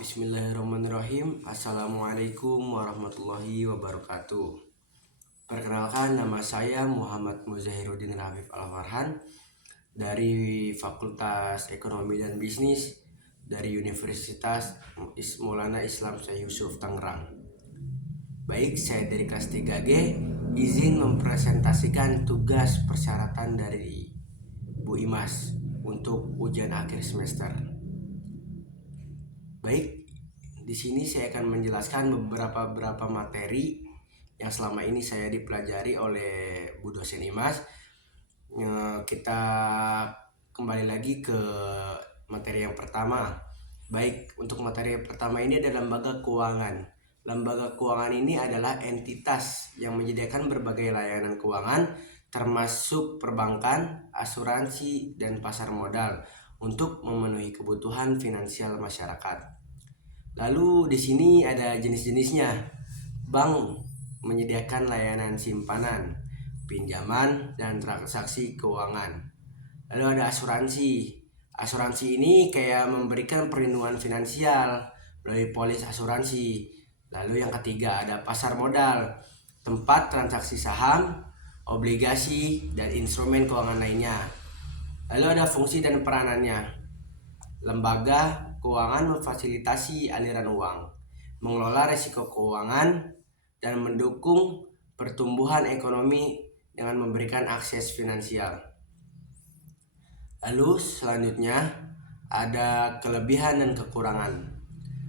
Bismillahirrahmanirrahim. Assalamualaikum warahmatullahi wabarakatuh. Perkenalkan, nama saya Muhammad Muzahiruddin Rafif Al-Farhan dari Fakultas Ekonomi dan Bisnis dari Universitas Maulana Islam Syekh Yusuf Tangerang. Baik, saya dari kelas 3G izin mempresentasikan tugas persyaratan dari Bu Imas untuk ujian akhir semester. Baik, di sini saya akan menjelaskan beberapa materi yang selama ini saya dipelajari oleh Bu dosen Imas. Kita kembali lagi ke materi yang pertama. Baik, untuk materi yang pertama ini adalah lembaga keuangan. Lembaga keuangan ini adalah entitas yang menyediakan berbagai layanan keuangan termasuk perbankan, asuransi, dan pasar modal untuk memenuhi kebutuhan finansial masyarakat. Lalu di sini ada jenis-jenisnya. Bank menyediakan layanan simpanan, pinjaman, dan transaksi keuangan. Lalu ada asuransi. Asuransi ini kayak memberikan perlindungan finansial melalui polis asuransi. Lalu yang ketiga ada pasar modal, tempat transaksi saham, obligasi, dan instrumen keuangan lainnya. Lalu ada fungsi dan peranannya. Lembaga keuangan memfasilitasi aliran uang, mengelola risiko keuangan, dan mendukung pertumbuhan ekonomi dengan memberikan akses finansial. Lalu selanjutnya ada kelebihan dan kekurangan.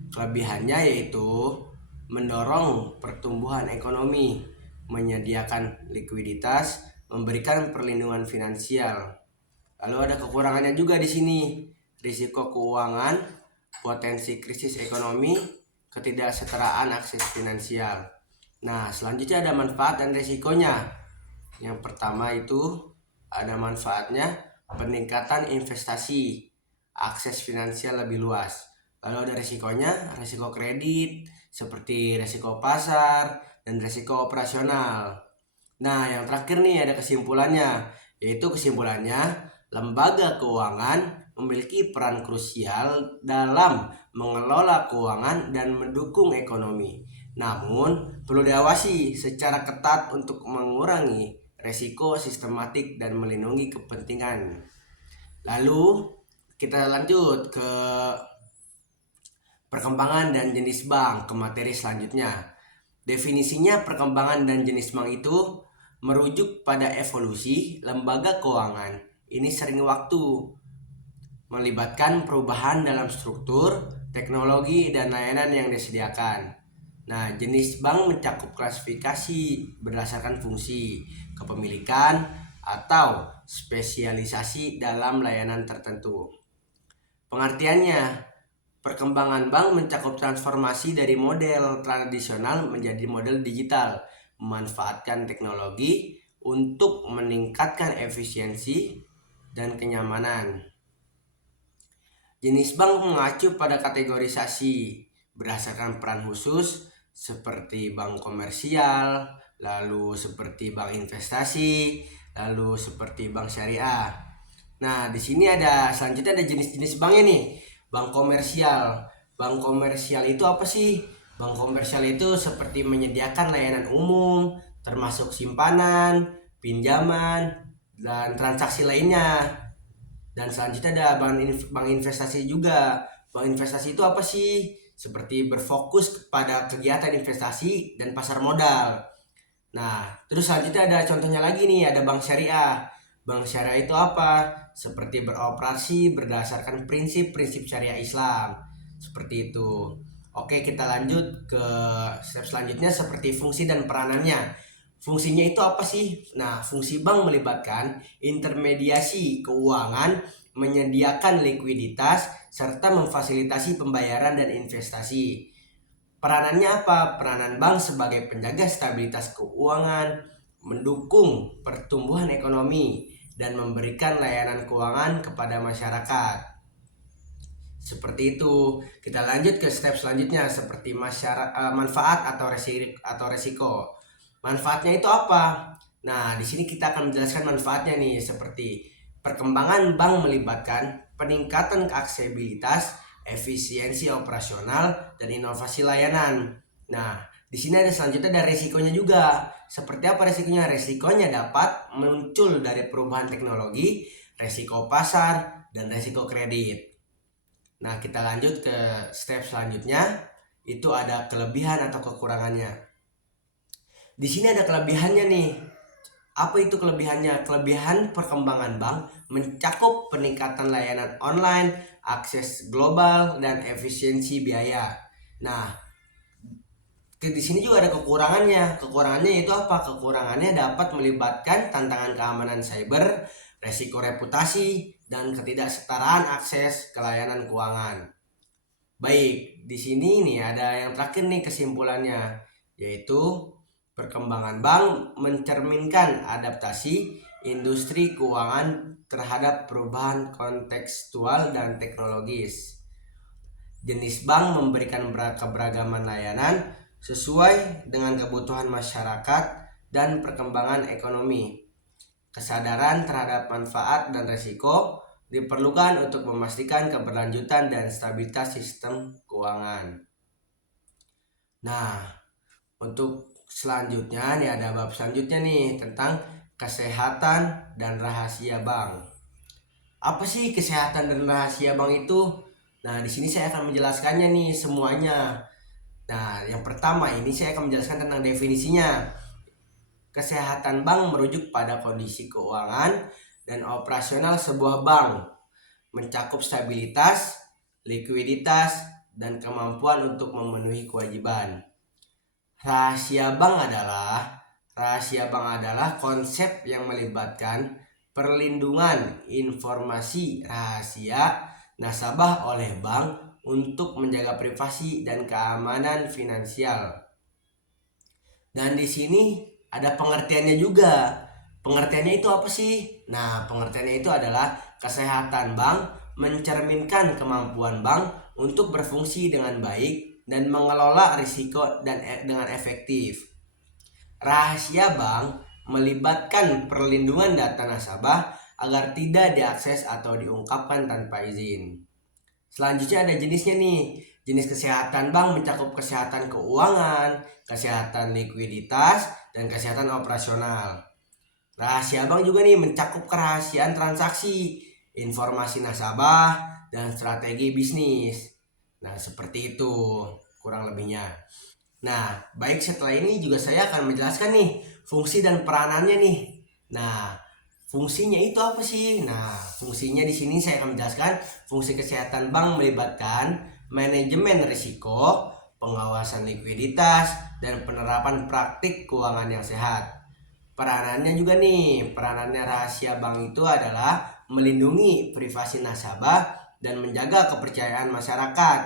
Kelebihannya yaitu mendorong pertumbuhan ekonomi, menyediakan likuiditas, memberikan perlindungan finansial. Lalu ada kekurangannya juga di sini, risiko keuangan, potensi krisis ekonomi, ketidaksetaraan akses finansial. Nah, selanjutnya ada manfaat dan risikonya. Yang pertama itu ada manfaatnya, peningkatan investasi, akses finansial lebih luas. Lalu ada risikonya, risiko kredit, seperti risiko pasar, dan risiko operasional. Nah, yang terakhir nih ada kesimpulannya, yaitu kesimpulannya lembaga keuangan memiliki peran krusial dalam mengelola keuangan dan mendukung ekonomi. Namun, perlu diawasi secara ketat untuk mengurangi resiko sistematik dan melindungi kepentingan. Lalu, kita lanjut ke perkembangan dan jenis bank, ke materi selanjutnya. Definisinya, perkembangan dan jenis bank itu merujuk pada evolusi lembaga keuangan. Ini sering waktu melibatkan perubahan dalam struktur, teknologi, dan layanan yang disediakan. Nah, jenis bank mencakup klasifikasi berdasarkan fungsi, kepemilikan, atau spesialisasi dalam layanan tertentu. Pengertiannya, perkembangan bank mencakup transformasi dari model tradisional menjadi model digital, memanfaatkan teknologi untuk meningkatkan efisiensi dan kenyamanan. Jenis bank mengacu pada kategorisasi berdasarkan peran khusus seperti bank komersial, lalu seperti bank investasi, lalu seperti bank syariah. Nah, di sini ada selanjutnya ada jenis-jenis banknya nih. Bank komersial. Bank komersial itu apa sih? Bank komersial itu seperti menyediakan layanan umum, termasuk simpanan, pinjaman, dan transaksi lainnya. Dan selanjutnya ada bank investasi juga. Bank investasi itu apa sih? Seperti berfokus kepada kegiatan investasi dan pasar modal. Nah, terus selanjutnya ada contohnya lagi nih, ada bank syariah. Bank syariah itu apa? Seperti beroperasi berdasarkan prinsip-prinsip syariah Islam. Seperti itu. Oke, kita lanjut ke step selanjutnya seperti fungsi dan peranannya. Fungsinya itu apa sih? Nah, fungsi bank melibatkan intermediasi keuangan, menyediakan likuiditas, serta memfasilitasi pembayaran dan investasi. Peranannya apa? Peranan bank sebagai penjaga stabilitas keuangan, mendukung pertumbuhan ekonomi, dan memberikan layanan keuangan kepada masyarakat. Seperti itu. Kita lanjut ke step selanjutnya seperti manfaat atau resiko. Manfaatnya itu apa? Nah, di sini kita akan menjelaskan manfaatnya nih, seperti perkembangan bank melibatkan peningkatan aksesibilitas efisiensi operasional, dan inovasi layanan. Nah, di sini ada selanjutnya ada resikonya juga. Seperti apa resikonya? Resikonya dapat muncul dari perubahan teknologi, resiko pasar, dan resiko kredit. Nah, kita lanjut ke step selanjutnya, itu ada kelebihan atau kekurangannya. Di sini ada kelebihannya nih. Apa itu kelebihannya? Kelebihan perkembangan bank mencakup peningkatan layanan online, akses global, dan efisiensi biaya. Nah, di sini juga ada kekurangannya. Kekurangannya itu apa? Kekurangannya dapat melibatkan tantangan keamanan cyber, resiko reputasi, dan ketidaksetaraan akses ke layanan keuangan. Baik, di sini nih ada yang terakhir nih kesimpulannya, yaitu perkembangan bank mencerminkan adaptasi industri keuangan terhadap perubahan kontekstual dan teknologis. Jenis bank memberikan keberagaman layanan sesuai dengan kebutuhan masyarakat dan perkembangan ekonomi. Kesadaran terhadap manfaat dan resiko diperlukan untuk memastikan keberlanjutan dan stabilitas sistem keuangan. Nah, untuk selanjutnya nih ada bab selanjutnya nih tentang kesehatan dan rahasia bank. Apa sih kesehatan dan rahasia bank itu? Nah, di sini saya akan menjelaskannya nih semuanya. Nah, yang pertama ini saya akan menjelaskan tentang definisinya. Kesehatan bank merujuk pada kondisi keuangan dan operasional sebuah bank, mencakup stabilitas, likuiditas, dan kemampuan untuk memenuhi kewajiban. Rahasia bank adalah konsep yang melibatkan perlindungan informasi rahasia nasabah oleh bank untuk menjaga privasi dan keamanan finansial. Dan di sini ada pengertiannya juga. Pengertiannya itu apa sih? Nah, pengertiannya itu adalah kesehatan bank mencerminkan kemampuan bank untuk berfungsi dengan baik dan mengelola risiko dengan efektif. Rahasia bank melibatkan perlindungan data nasabah agar tidak diakses atau diungkapkan tanpa izin. Selanjutnya ada jenisnya nih. Jenis kesehatan bank mencakup kesehatan keuangan, kesehatan likuiditas, dan kesehatan operasional. Rahasia bank juga nih mencakup kerahasiaan transaksi, informasi nasabah, dan strategi bisnis. Nah, seperti itu kurang lebihnya. Nah, baik, setelah ini juga saya akan menjelaskan nih fungsi dan peranannya nih. Nah, fungsinya itu apa sih? Nah, fungsinya di sini saya akan menjelaskan fungsi kesehatan bank melibatkan manajemen risiko, pengawasan likuiditas, dan penerapan praktik keuangan yang sehat. Peranannya juga nih, peranannya rahasia bank itu adalah melindungi privasi nasabah dan menjaga kepercayaan masyarakat.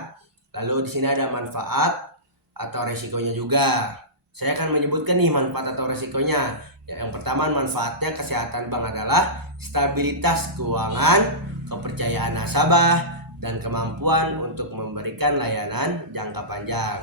Lalu di sini ada manfaat atau resikonya juga. Saya akan menyebutkan nih manfaat atau resikonya. Yang pertama, manfaatnya kesehatan bank adalah stabilitas keuangan, kepercayaan nasabah, dan kemampuan untuk memberikan layanan jangka panjang.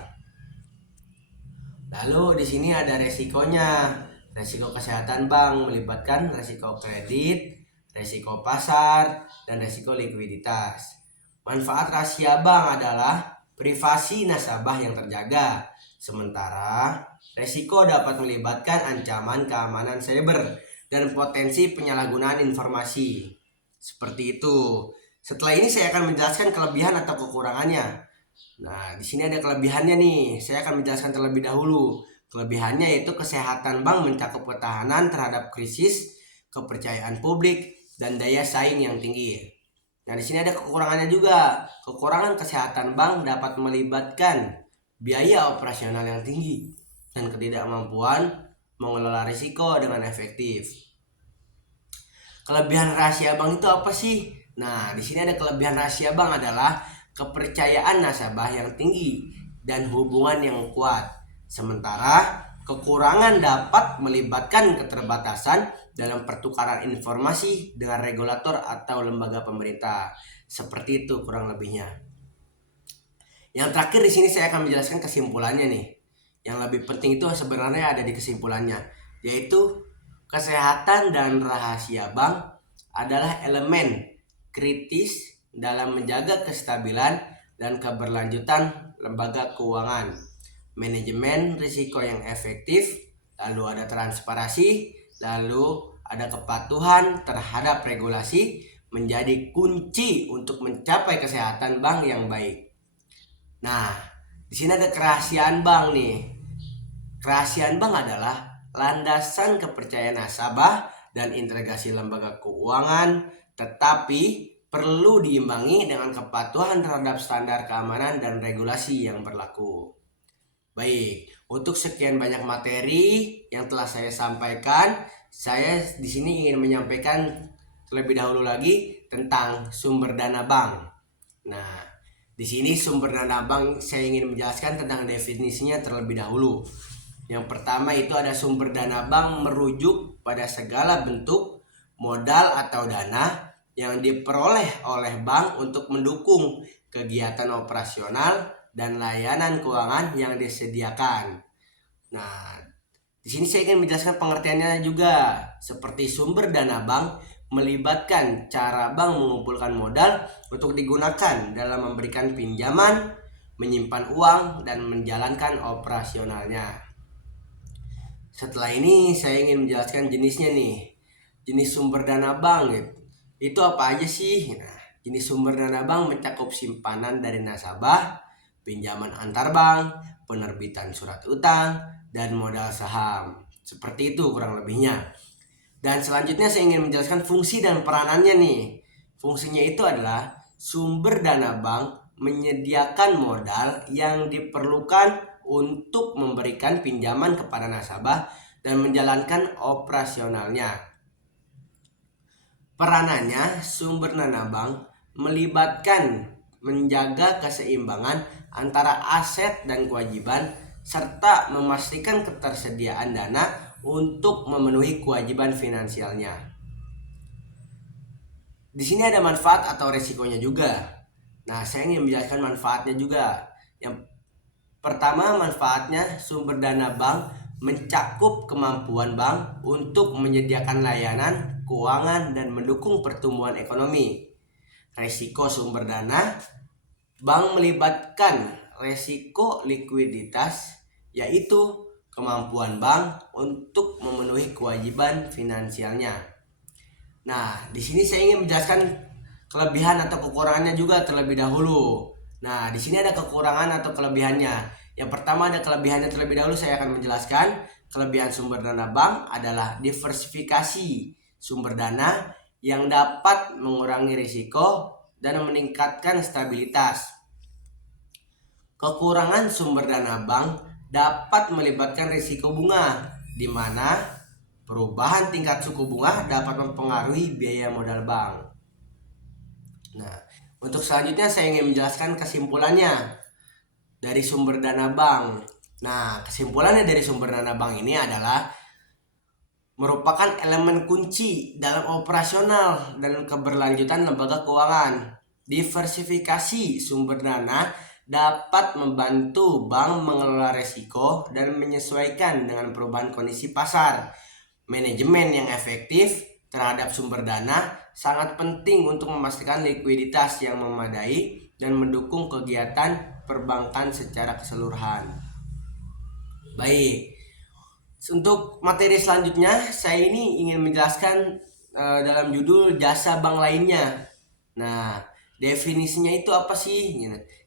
Lalu di sini ada resikonya. Resiko kesehatan bank melibatkan resiko kredit, resiko pasar, dan resiko likuiditas. Manfaat rahasia bank adalah privasi nasabah yang terjaga. Sementara resiko dapat melibatkan ancaman keamanan cyber dan potensi penyalahgunaan informasi. Seperti itu. Setelah ini saya akan menjelaskan kelebihan atau kekurangannya. Nah, di sini ada kelebihannya nih. Saya akan menjelaskan terlebih dahulu. Kelebihannya yaitu kesehatan bank mencakup ketahanan terhadap krisis, kepercayaan publik, dan daya saing yang tinggi. Nah, di sini ada kekurangannya juga. Kekurangan kesehatan bank dapat melibatkan biaya operasional yang tinggi dan ketidakmampuan mengelola risiko dengan efektif. Kelebihan rahasia bank itu apa sih? Nah, di sini ada kelebihan rahasia bank adalah kepercayaan nasabah yang tinggi dan hubungan yang kuat. Sementara kekurangan dapat melibatkan keterbatasan dalam pertukaran informasi dengan regulator atau lembaga pemerintah. Seperti itu kurang lebihnya. Yang terakhir di sini saya akan menjelaskan kesimpulannya nih. Yang lebih penting itu sebenarnya ada di kesimpulannya, yaitu kesehatan dan rahasia bank adalah elemen kritis dalam menjaga kestabilan dan keberlanjutan lembaga keuangan, manajemen risiko yang efektif, lalu ada transparansi, lalu ada kepatuhan terhadap regulasi menjadi kunci untuk mencapai kesehatan bank yang baik. Nah, di sini ada kerahasiaan bank nih. Kerahasiaan bank adalah landasan kepercayaan nasabah dan integrasi lembaga keuangan, tetapi perlu diimbangi dengan kepatuhan terhadap standar keamanan dan regulasi yang berlaku. Baik, untuk sekian banyak materi yang telah saya sampaikan, saya di sini ingin menyampaikan terlebih dahulu lagi tentang sumber dana bank. Nah, di sini sumber dana bank saya ingin menjelaskan tentang definisinya terlebih dahulu. Yang pertama itu ada sumber dana bank merujuk pada segala bentuk modal atau dana yang diperoleh oleh bank untuk mendukung kegiatan operasional dan layanan keuangan yang disediakan. Nah, di sini saya ingin menjelaskan pengertiannya juga. Seperti sumber dana bank melibatkan cara bank mengumpulkan modal untuk digunakan dalam memberikan pinjaman, menyimpan uang, dan menjalankan operasionalnya. Setelah ini saya ingin menjelaskan jenisnya nih. Jenis sumber dana bank gitu. Itu apa aja sih? Nah, jenis sumber dana bank mencakup simpanan dari nasabah, pinjaman antar bank, penerbitan surat utang, dan modal saham. Seperti itu kurang lebihnya. Dan selanjutnya saya ingin menjelaskan fungsi dan peranannya nih. Fungsinya itu adalah sumber dana bank menyediakan modal yang diperlukan untuk memberikan pinjaman kepada nasabah dan menjalankan operasionalnya. Peranannya, sumber dana bank melibatkan menjaga keseimbangan antara aset dan kewajiban serta memastikan ketersediaan dana untuk memenuhi kewajiban finansialnya. Di sini ada manfaat atau resikonya juga. Nah, saya ingin menjelaskan manfaatnya juga. Yang pertama, manfaatnya sumber dana bank mencakup kemampuan bank untuk menyediakan layanan keuangan dan mendukung pertumbuhan ekonomi. Resiko sumber dana, bank melibatkan resiko likuiditas, yaitu kemampuan bank untuk memenuhi kewajiban finansialnya. Nah, di sini saya ingin menjelaskan kelebihan atau kekurangannya juga terlebih dahulu. Nah, di sini ada kekurangan atau kelebihannya. Yang pertama ada kelebihannya terlebih dahulu saya akan menjelaskan. Kelebihan sumber dana bank adalah diversifikasi sumber dana yang dapat mengurangi risiko dan meningkatkan stabilitas. Kekurangan sumber dana bank dapat melibatkan risiko bunga, di mana perubahan tingkat suku bunga dapat mempengaruhi biaya modal bank. Nah, untuk selanjutnya saya ingin menjelaskan kesimpulannya dari sumber dana bank. Nah, kesimpulannya dari sumber dana bank ini adalah merupakan elemen kunci dalam operasional dan keberlanjutan lembaga keuangan. Diversifikasi sumber dana dapat membantu bank mengelola risiko dan menyesuaikan dengan perubahan kondisi pasar. Manajemen yang efektif terhadap sumber dana sangat penting untuk memastikan likuiditas yang memadai dan mendukung kegiatan perbankan secara keseluruhan. Baik, untuk materi selanjutnya saya ini ingin menjelaskan dalam judul jasa bank lainnya. Nah, definisinya itu apa sih?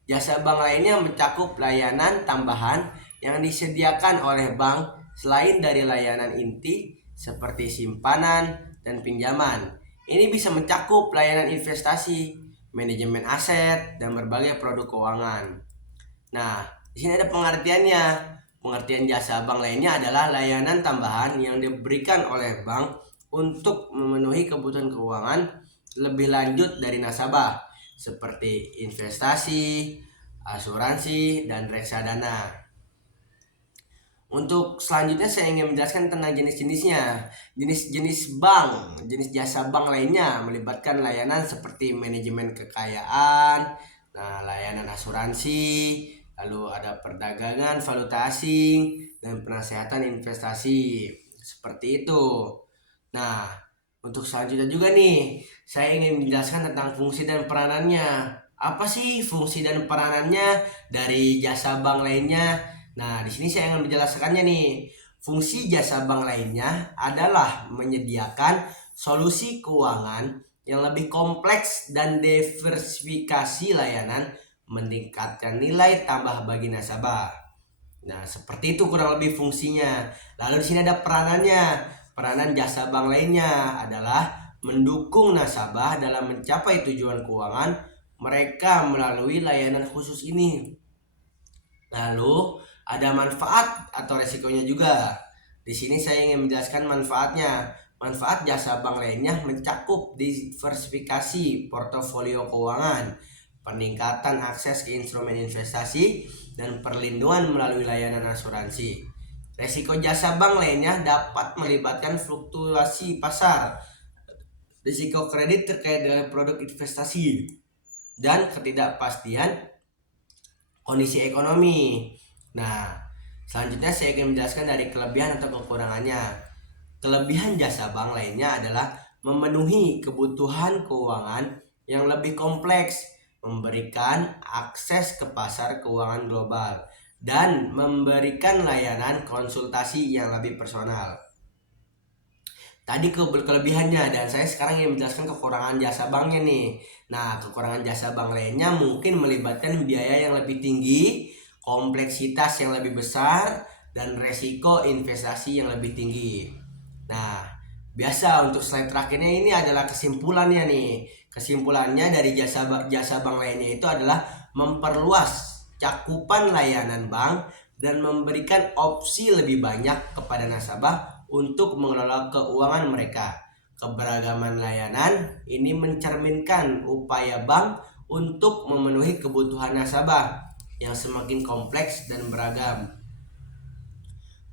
Jasa bank lainnya mencakup layanan tambahan yang disediakan oleh bank selain dari layanan inti seperti simpanan dan pinjaman. Ini bisa mencakup layanan investasi, manajemen aset, dan berbagai produk keuangan. Nah, di sini ada pengertiannya. Pengertian jasa bank lainnya adalah layanan tambahan yang diberikan oleh bank untuk memenuhi kebutuhan keuangan lebih lanjut dari nasabah, seperti investasi, asuransi, dan reksadana. Untuk selanjutnya saya ingin menjelaskan tentang jenis-jenisnya. Jenis-jenis bank, jenis jasa bank lainnya melibatkan layanan seperti manajemen kekayaan, nah, layanan asuransi, lalu ada perdagangan valuta asing, dan penasehatan investasi. Seperti itu. Nah, untuk selanjutnya juga nih, saya ingin menjelaskan tentang fungsi dan peranannya. Apa sih fungsi dan peranannya dari jasa bank lainnya? Nah, di sini saya akan menjelaskannya nih. Fungsi jasa bank lainnya adalah menyediakan solusi keuangan yang lebih kompleks dan diversifikasi layanan, meningkatkan nilai tambah bagi nasabah. Nah, seperti itu kurang lebih fungsinya. Lalu di sini ada peranannya. Peranan jasa bank lainnya adalah mendukung nasabah dalam mencapai tujuan keuangan mereka melalui layanan khusus ini. Lalu ada manfaat atau resikonya juga. Di sini saya ingin menjelaskan manfaatnya. Manfaat jasa bank lainnya mencakup diversifikasi portofolio keuangan, peningkatan akses ke instrumen investasi, dan perlindungan melalui layanan asuransi. Resiko jasa bank lainnya dapat melibatkan fluktuasi pasar, risiko kredit terkait dengan produk investasi, dan ketidakpastian kondisi ekonomi. Nah, selanjutnya saya akan menjelaskan dari kelebihan atau kekurangannya. Kelebihan jasa bank lainnya adalah memenuhi kebutuhan keuangan yang lebih kompleks, memberikan akses ke pasar keuangan global, dan memberikan layanan konsultasi yang lebih personal. Tadi kelebihannya, dan saya sekarang ingin menjelaskan kekurangan jasa banknya nih. Nah, kekurangan jasa bank lainnya mungkin melibatkan biaya yang lebih tinggi, kompleksitas yang lebih besar, dan resiko investasi yang lebih tinggi. Nah, biasa untuk slide terakhirnya ini adalah kesimpulannya nih. Kesimpulannya dari jasa bank lainnya itu adalah memperluas cakupan layanan bank dan memberikan opsi lebih banyak kepada nasabah untuk mengelola keuangan mereka. Keberagaman layanan ini mencerminkan upaya bank untuk memenuhi kebutuhan nasabah yang semakin kompleks dan beragam.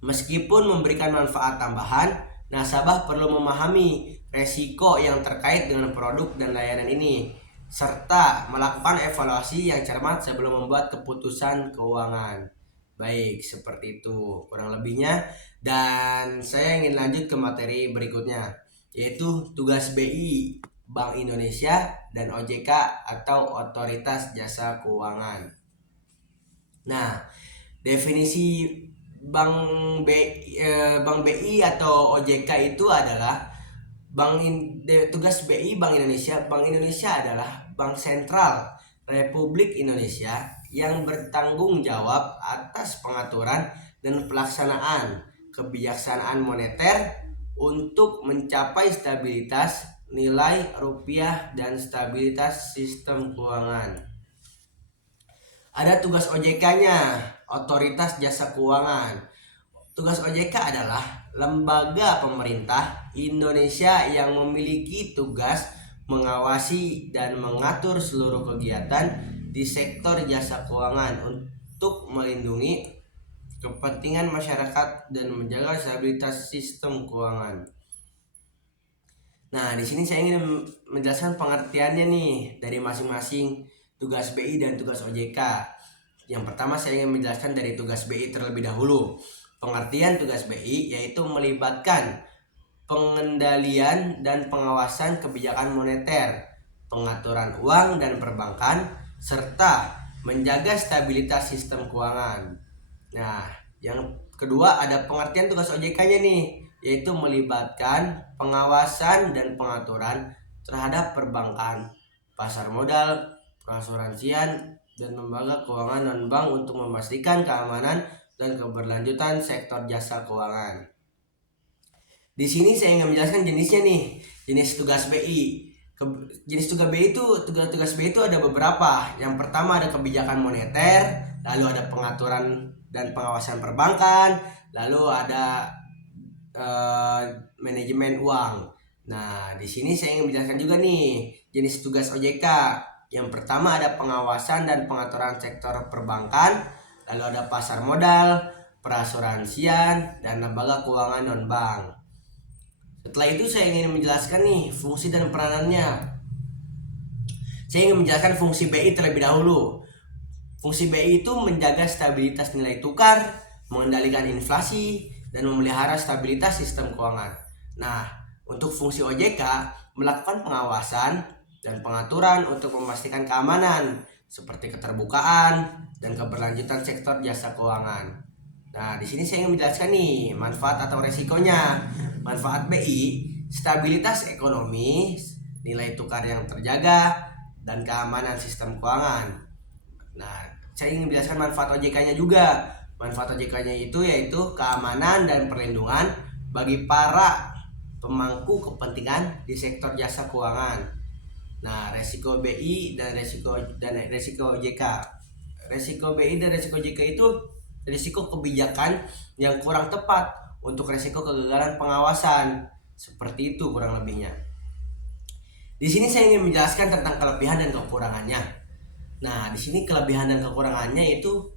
Meskipun memberikan manfaat tambahan, nasabah perlu memahami resiko yang terkait dengan produk dan layanan ini, serta melakukan evaluasi yang cermat sebelum membuat keputusan keuangan. Baik, seperti itu kurang lebihnya. Dan saya ingin lanjut ke materi berikutnya, yaitu tugas BI, Bank Indonesia, dan OJK atau Otoritas Jasa Keuangan. Nah, definisi Bank BI atau OJK itu adalah tugas BI Bank Indonesia. Bank Indonesia adalah bank sentral Republik Indonesia yang bertanggung jawab atas pengaturan dan pelaksanaan kebijaksanaan moneter untuk mencapai stabilitas nilai rupiah dan stabilitas sistem keuangan. Ada tugas OJK-nya, Otoritas Jasa Keuangan. Tugas OJK adalah lembaga pemerintah Indonesia yang memiliki tugas mengawasi dan mengatur seluruh kegiatan di sektor jasa keuangan untuk melindungi kepentingan masyarakat dan menjaga stabilitas sistem keuangan. Nah, di sini saya ingin menjelaskan pengertiannya nih dari masing-masing tugas BI dan tugas OJK. Yang pertama saya ingin menjelaskan dari tugas BI terlebih dahulu. Pengertian tugas BI yaitu melibatkan pengendalian dan pengawasan kebijakan moneter, pengaturan uang dan perbankan, serta menjaga stabilitas sistem keuangan. Nah, yang kedua ada pengertian tugas OJK-nya nih, yaitu melibatkan pengawasan dan pengaturan terhadap perbankan, pasar modal, perasuransian, dan lembaga keuangan non-bank untuk memastikan keamanan dan keberlanjutan sektor jasa keuangan. Di sini saya ingin menjelaskan jenisnya nih, jenis tugas BI. Jenis tugas BI itu ada beberapa. Yang pertama ada kebijakan moneter, lalu ada pengaturan dan pengawasan perbankan, lalu ada manajemen uang. Nah, di sini saya ingin menjelaskan juga nih jenis tugas OJK. Yang pertama ada pengawasan dan pengaturan sektor perbankan, lalu ada pasar modal, perasuransian, dan lembaga keuangan non-bank. Setelah itu saya ingin menjelaskan nih fungsi dan peranannya. Saya ingin menjelaskan fungsi BI terlebih dahulu. Fungsi BI itu menjaga stabilitas nilai tukar, mengendalikan inflasi, dan memelihara stabilitas sistem keuangan. Nah, untuk fungsi OJK melakukan pengawasan, dan pengaturan untuk memastikan keamanan seperti keterbukaan dan keberlanjutan sektor jasa keuangan. Nah, di sini saya ingin menjelaskan nih manfaat atau resikonya. Manfaat BI, stabilitas ekonomi, nilai tukar yang terjaga, dan keamanan sistem keuangan. Nah, saya ingin menjelaskan manfaat OJK-nya juga. Manfaat OJK-nya itu yaitu keamanan dan perlindungan bagi para pemangku kepentingan di sektor jasa keuangan. Nah, resiko BI dan resiko OJK. Resiko BI dan resiko OJK itu risiko kebijakan yang kurang tepat untuk resiko kegagalan pengawasan. Seperti itu kurang lebihnya. Di sini saya ingin menjelaskan tentang kelebihan dan kekurangannya. Nah, di sini kelebihan dan kekurangannya itu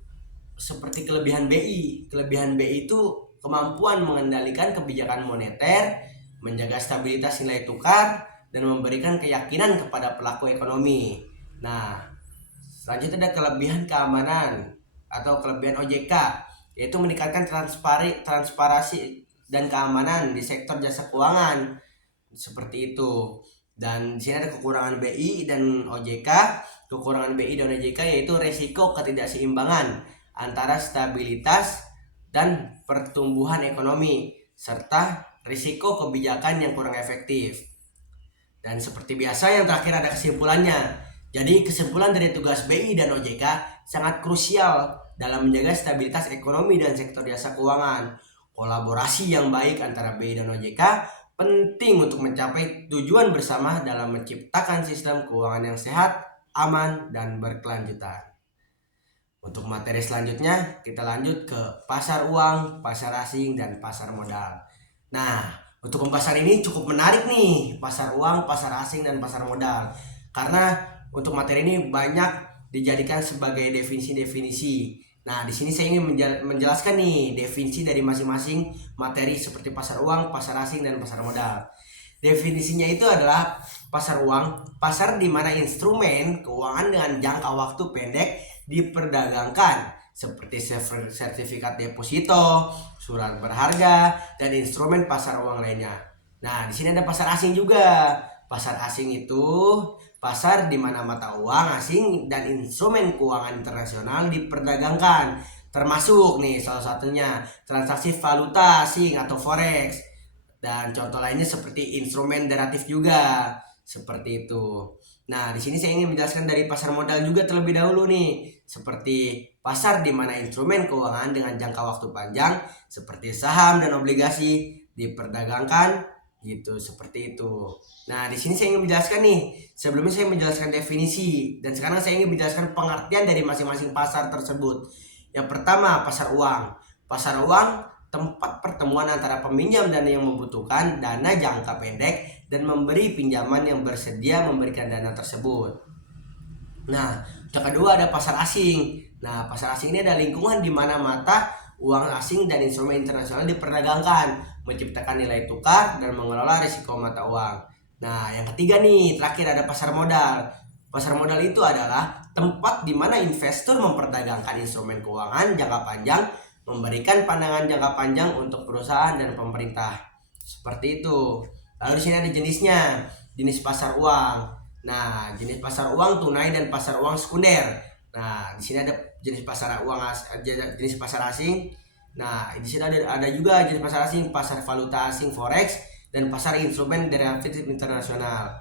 seperti kelebihan BI. Kelebihan BI itu kemampuan mengendalikan kebijakan moneter, menjaga stabilitas nilai tukar, dan memberikan keyakinan kepada pelaku ekonomi. Nah, selanjutnya ada kelebihan keamanan atau kelebihan OJK, yaitu meningkatkan transparansi dan keamanan di sektor jasa keuangan. Seperti itu. Dan di sini ada kekurangan BI dan OJK. Kekurangan BI dan OJK yaitu resiko ketidakseimbangan antara stabilitas dan pertumbuhan ekonomi serta risiko kebijakan yang kurang efektif. Dan seperti biasa yang terakhir ada kesimpulannya. Jadi kesimpulan dari tugas BI dan OJK sangat krusial dalam menjaga stabilitas ekonomi dan sektor jasa keuangan. Kolaborasi yang baik antara BI dan OJK penting untuk mencapai tujuan bersama dalam menciptakan sistem keuangan yang sehat, aman, dan berkelanjutan. Untuk materi selanjutnya, kita lanjut ke pasar uang, pasar asing, dan pasar modal. Nah, untuk pembahasan ini cukup menarik nih, pasar uang, pasar asing, dan pasar modal. Karena untuk materi ini banyak dijadikan sebagai definisi-definisi. Nah, di sini saya ingin menjelaskan nih definisi dari masing-masing materi seperti pasar uang, pasar asing, dan pasar modal. Definisinya itu adalah pasar uang, pasar di mana instrumen keuangan dengan jangka waktu pendek diperdagangkan seperti sertifikat deposito, surat berharga, dan instrumen pasar uang lainnya. Nah, di sini ada pasar asing juga. Pasar asing itu pasar di mana mata uang asing dan instrumen keuangan internasional diperdagangkan, termasuk nih salah satunya transaksi valuta asing atau forex, dan contoh lainnya seperti instrumen derivatif juga, seperti itu. Nah, di sini saya ingin menjelaskan dari pasar modal juga terlebih dahulu nih, seperti pasar di mana instrumen keuangan dengan jangka waktu panjang seperti saham dan obligasi diperdagangkan gitu, seperti itu. Nah, di sini saya ingin menjelaskan nih, sebelumnya saya menjelaskan definisi dan sekarang saya ingin menjelaskan pengertian dari masing-masing pasar tersebut. Yang pertama, pasar uang. Pasar uang tempat pertemuan antara peminjam dan yang membutuhkan dana jangka pendek dan memberi pinjaman yang bersedia memberikan dana tersebut. Nah, yang kedua ada pasar asing. Nah, pasar asing ini ada lingkungan di mana mata uang asing dan instrumen internasional diperdagangkan, menciptakan nilai tukar dan mengelola risiko mata uang. Nah, yang ketiga nih, terakhir ada pasar modal. Pasar modal itu adalah tempat di mana investor memperdagangkan instrumen keuangan jangka panjang, memberikan pandangan jangka panjang untuk perusahaan dan pemerintah. Seperti itu. Lalu di sini ada jenisnya, jenis pasar uang. Nah, jenis pasar uang tunai dan pasar uang sekunder. Nah, di sini ada jenis pasar uang jenis pasar asing. Nah, di sini ada juga jenis pasar asing, pasar valuta asing forex dan pasar instrumen derivatif internasional.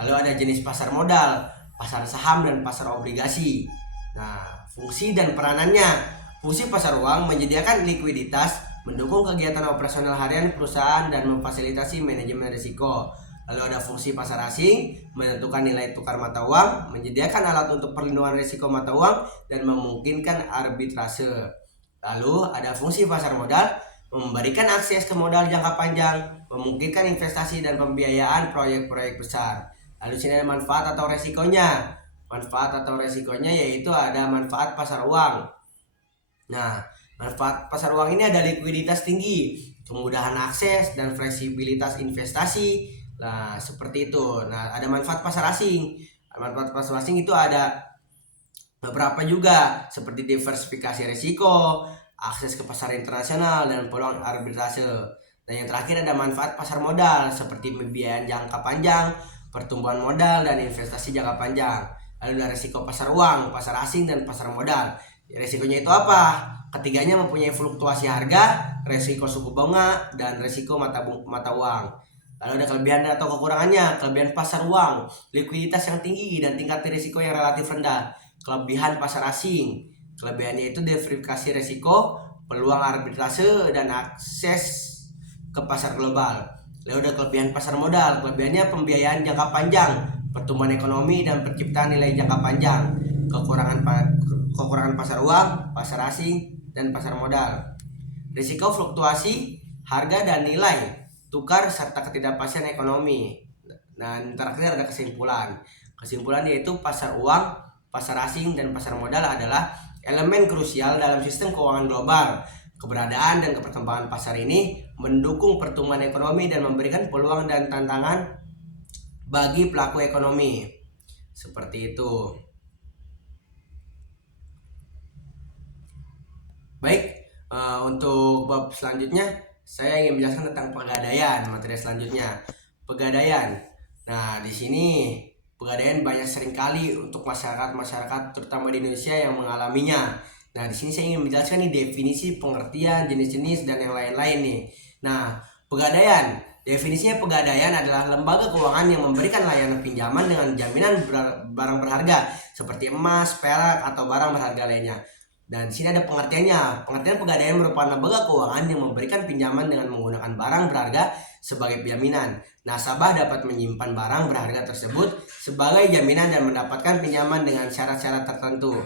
Lalu ada jenis pasar modal, pasar saham dan pasar obligasi. Nah, fungsi dan peranannya. Fungsi pasar uang menyediakan likuiditas, mendukung kegiatan operasional harian perusahaan dan memfasilitasi manajemen risiko. Lalu ada fungsi pasar asing, menentukan nilai tukar mata uang, menyediakan alat untuk perlindungan risiko mata uang, dan memungkinkan arbitrase. Lalu ada fungsi pasar modal, memberikan akses ke modal jangka panjang, memungkinkan investasi dan pembiayaan proyek-proyek besar. Lalu sini ada manfaat atau resikonya. Manfaat atau resikonya yaitu ada manfaat pasar uang. Nah, manfaat pasar uang ini ada likuiditas tinggi, kemudahan akses, dan fleksibilitas investasi. Nah, seperti itu. Nah, ada manfaat pasar asing. Manfaat pasar asing itu ada beberapa juga, seperti diversifikasi risiko, akses ke pasar internasional, dan peluang arbitrase. Dan yang terakhir ada manfaat pasar modal, seperti pembiayaan jangka panjang, pertumbuhan modal dan investasi jangka panjang. Lalu ada risiko pasar uang, pasar asing, dan pasar modal. Risikonya itu apa? Ketiganya mempunyai fluktuasi harga, risiko suku bunga, dan risiko mata uang. Lalu ada kelebihan atau kekurangannya. Kelebihan pasar uang, likuiditas yang tinggi dan tingkat risiko yang relatif rendah. Kelebihan pasar asing, kelebihannya itu diversifikasi risiko, peluang arbitrase, dan akses ke pasar global. Lalu ada kelebihan pasar modal, kelebihannya pembiayaan jangka panjang, pertumbuhan ekonomi, dan penciptaan nilai jangka panjang. Kekurangan pasar uang, pasar asing, dan pasar modal. Risiko fluktuasi harga dan nilai tukar serta ketidakpastian ekonomi. Nah, terakhir ada kesimpulan. Kesimpulan yaitu pasar uang, pasar asing, dan pasar modal adalah elemen krusial dalam sistem keuangan global. Keberadaan dan perkembangan pasar ini mendukung pertumbuhan ekonomi dan memberikan peluang dan tantangan bagi pelaku ekonomi. Seperti itu. Baik, untuk bab selanjutnya saya ingin menjelaskan tentang pegadaian. Materi selanjutnya, pegadaian. Nah, di sini pegadaian banyak seringkali untuk masyarakat terutama di Indonesia yang mengalaminya. Nah, di sini saya ingin menjelaskan nih definisi, pengertian, jenis-jenis, dan yang lain-lain nih. Nah, pegadaian. Definisinya, pegadaian adalah lembaga keuangan yang memberikan layanan pinjaman dengan jaminan barang berharga seperti emas, perak, atau barang berharga lainnya. Dan di sini ada pengertiannya. Pengertian pegadaian merupakan lembaga keuangan yang memberikan pinjaman dengan menggunakan barang berharga sebagai jaminan. Nasabah dapat menyimpan barang berharga tersebut sebagai jaminan dan mendapatkan pinjaman dengan syarat-syarat tertentu.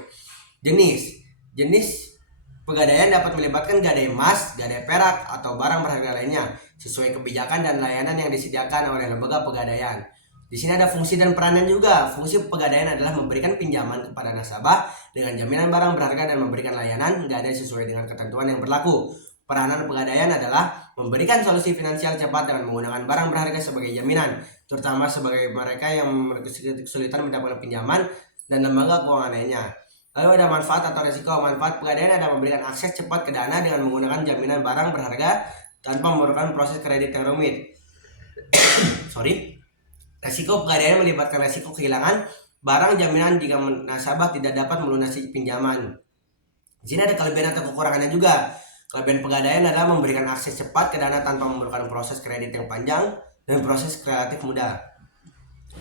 Jenis pegadaian dapat melibatkan gadai emas, gadai perak, atau barang berharga lainnya sesuai kebijakan dan layanan yang disediakan oleh lembaga pegadaian. Di sini ada fungsi dan peranan juga. Fungsi pegadaian adalah memberikan pinjaman kepada nasabah dengan jaminan barang berharga dan memberikan layanan gadai sesuai dengan ketentuan yang berlaku. Peranan pegadaian adalah memberikan solusi finansial cepat dengan menggunakan barang berharga sebagai jaminan, terutama sebagai mereka yang kesulitan mendapatkan pinjaman dan lembaga keuangan lainnya. Lalu ada manfaat atau risiko. Manfaat pegadaian adalah memberikan akses cepat ke dana dengan menggunakan jaminan barang berharga tanpa memerlukan proses kredit yang rumit. Risiko pegadaian melibatkan risiko kehilangan barang jaminan jika nasabah tidak dapat melunasi pinjaman. Di sini ada kelebihan atau kekurangannya juga. Kelebihan pegadaian adalah memberikan akses cepat ke dana tanpa memerlukan proses kredit yang panjang dan proses relatif mudah.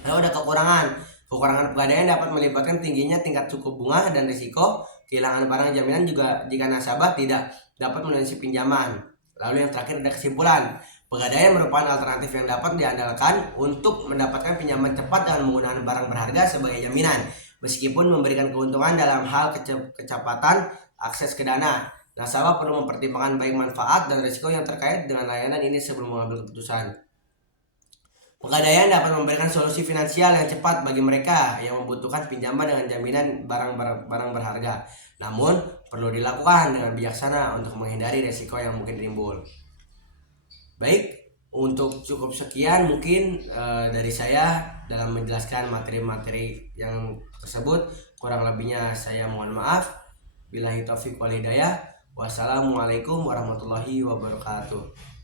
Lalu ada kekurangan. Kekurangan pegadaian dapat melibatkan tingginya tingkat suku bunga dan risiko kehilangan barang jaminan juga jika nasabah tidak dapat melunasi pinjaman. Lalu yang terakhir ada kesimpulan. Pegadaian merupakan alternatif yang dapat diandalkan untuk mendapatkan pinjaman cepat dengan menggunakan barang berharga sebagai jaminan, meskipun memberikan keuntungan dalam hal kecepatan akses ke dana. Nasabah perlu mempertimbangkan baik manfaat dan risiko yang terkait dengan layanan ini sebelum mengambil keputusan. Pegadaian dapat memberikan solusi finansial yang cepat bagi mereka yang membutuhkan pinjaman dengan jaminan barang berharga. Namun, perlu dilakukan dengan bijaksana untuk menghindari risiko yang mungkin timbul. Baik, untuk cukup sekian mungkin dari saya dalam menjelaskan materi-materi yang tersebut. Kurang lebihnya saya mohon maaf. Billahi taufiq wal hidayah. Wassalamualaikum warahmatullahi wabarakatuh.